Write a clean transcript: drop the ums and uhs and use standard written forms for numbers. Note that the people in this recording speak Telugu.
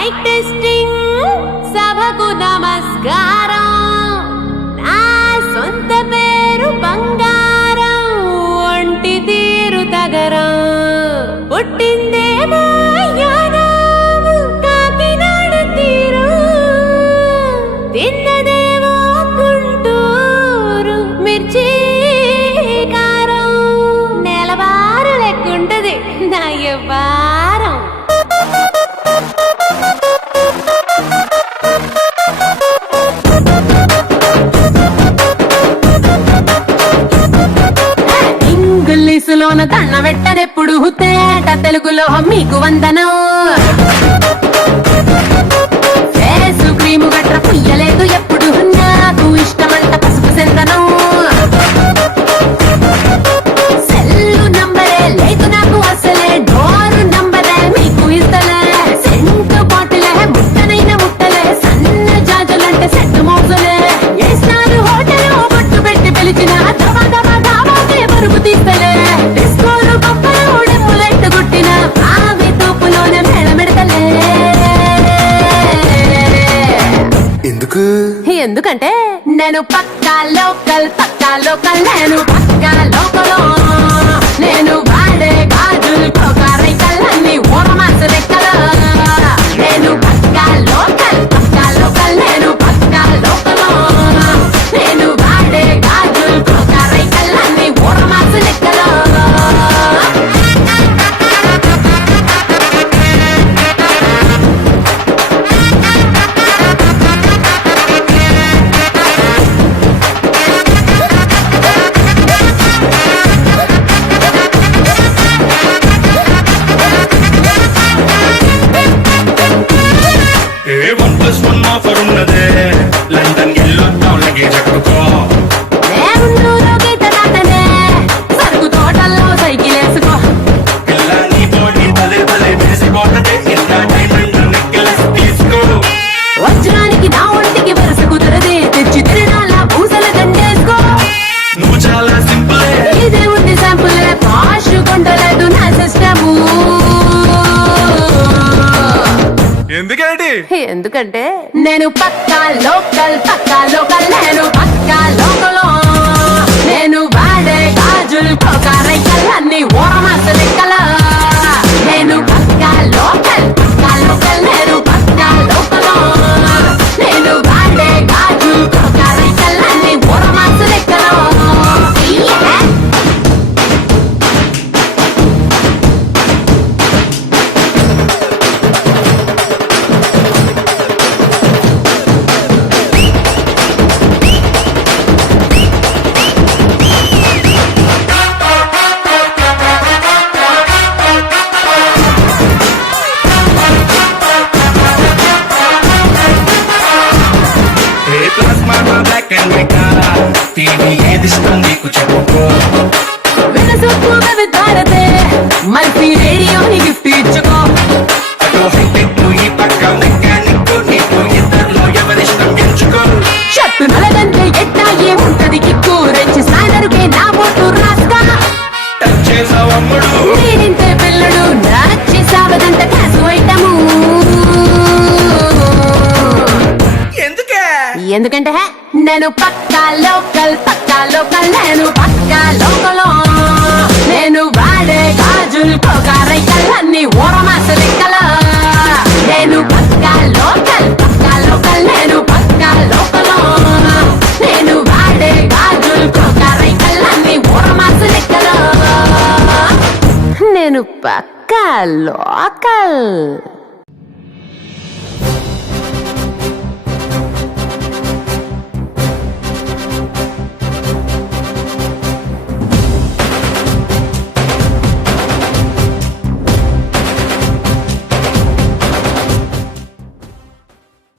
మైక్ టెస్టింగ్ సభకు నమస్కారం. నా సొంత పేరు బంగారం, ఒంటి తీరు తగరం. పుట్టిందేమో యానాం, కాకినాడ తీరు. తిన్నదేమో గుంటూరు మిర్చి కారం. నెలవారు లెక్కుంటది నా యవ్వారం. ఇంగ్లీషులోన దండ పెట్టనెప్పుడు, తేట తెలుగులో మీకు వందనం. ఫేసు క్రీము గట్ర పుయ్యలేదు ఎప్పుడు, నాకు ఇష్టమంట పసుపు సెందనం. సెల్లు నంబరే లేదు నాకు అసలే, డోరు నంబరే మీకు ఇస్తలే. సెంటు బాటిలే ముట్టనైన ముట్టలే, సన్న జాజులంటే సెట్టు మోజులే. ఏసారు హోటల్ బొట్టు పెట్టి పిలిచిన దవా దవా దావాకే పరుపు తీస్తలే. డిస్కోలు బొప్పలు డెప్పులెట్టు గుట్టిన ఆవి తోపులోనే మేళమెడతలే. ఎందుకంటే నేను పక్కా లోకల్, నేను పక్కా లోకల్. నేను వాడే గాజులు కోకారైకల్లన్నీ ఓరమాస రెక్కల. నేను పక్కా లోకల్, నేను పక్కా లోకల్. నేను వాడే గాజులు కోకారైకల్లన్నీ ఓరమాస రెక్కల. లండన్ ఎల్లొద్దాం లగేజ్ ఎక్కుకో. సరుకు తోటల్లో సైకిల్ వేసుకో. పిల్ల నీ తోటి తలే తలే వేసిపోతే ఇంత డైమండ్ నెక్లెస్ తీసుకో. వజ్రానికి నా ఒంటికి వరుస కుదరదే, తెచ్చి తిరణాల పూసల దండేసుకో. నువ్వు చాలా సింపుల్, ఇదే ఉంది శాంపుల్. పాష్ కొండలేదు నా సిస్టము. ఎందుకంటే నేను పక్కా లోకల్, నేను పక్కా లోకల్. నేను వాడే గాజులు కోకారైకల్లన్నీ ఓరమాస లెక్కల. నేను పక్కా లోకల్, నేను పక్కా లోకల్. నేను వాడే గాజులు కోకారైకల్లన్నీ ఓరమాస లెక్కల. టీవీ ఏదిష్టం నీకు చెప్పుకో. వినసొప్పు విధారతే మల్పి రేడియోని గిఫ్ట్ ఇచ్చుకో. అటు హైటెక్ ఈ పక్క మెకానిక్, నీకు ఇద్దరిలో ఎవరిష్టం ఎంచుకో. షర్టు నలగంటే ఎట్టా ఏముంటది కిక్కు, రెచ్చి సాగరుకే నా ఓటు రాస్తా. టచ్ చేసావు అమ్ముడు, నేనింతే పిల్లడు, నచ్చి సావదంట క్యాసు ఐటము. ఎందుకంటే నేను పక్కా లోకల్, నేను పక్కా లోకల్. నేను వాడే గాజులు కోకారైకల్లన్నీ ఓరమాస లెక్కల. నేను పక్కా లోకల్, నేను పక్కా లోకల్. నేను వాడే గాజులు కోకారైకల్లన్నీ ఓరమాస లెక్కల. నేను పక్కా లోకల్.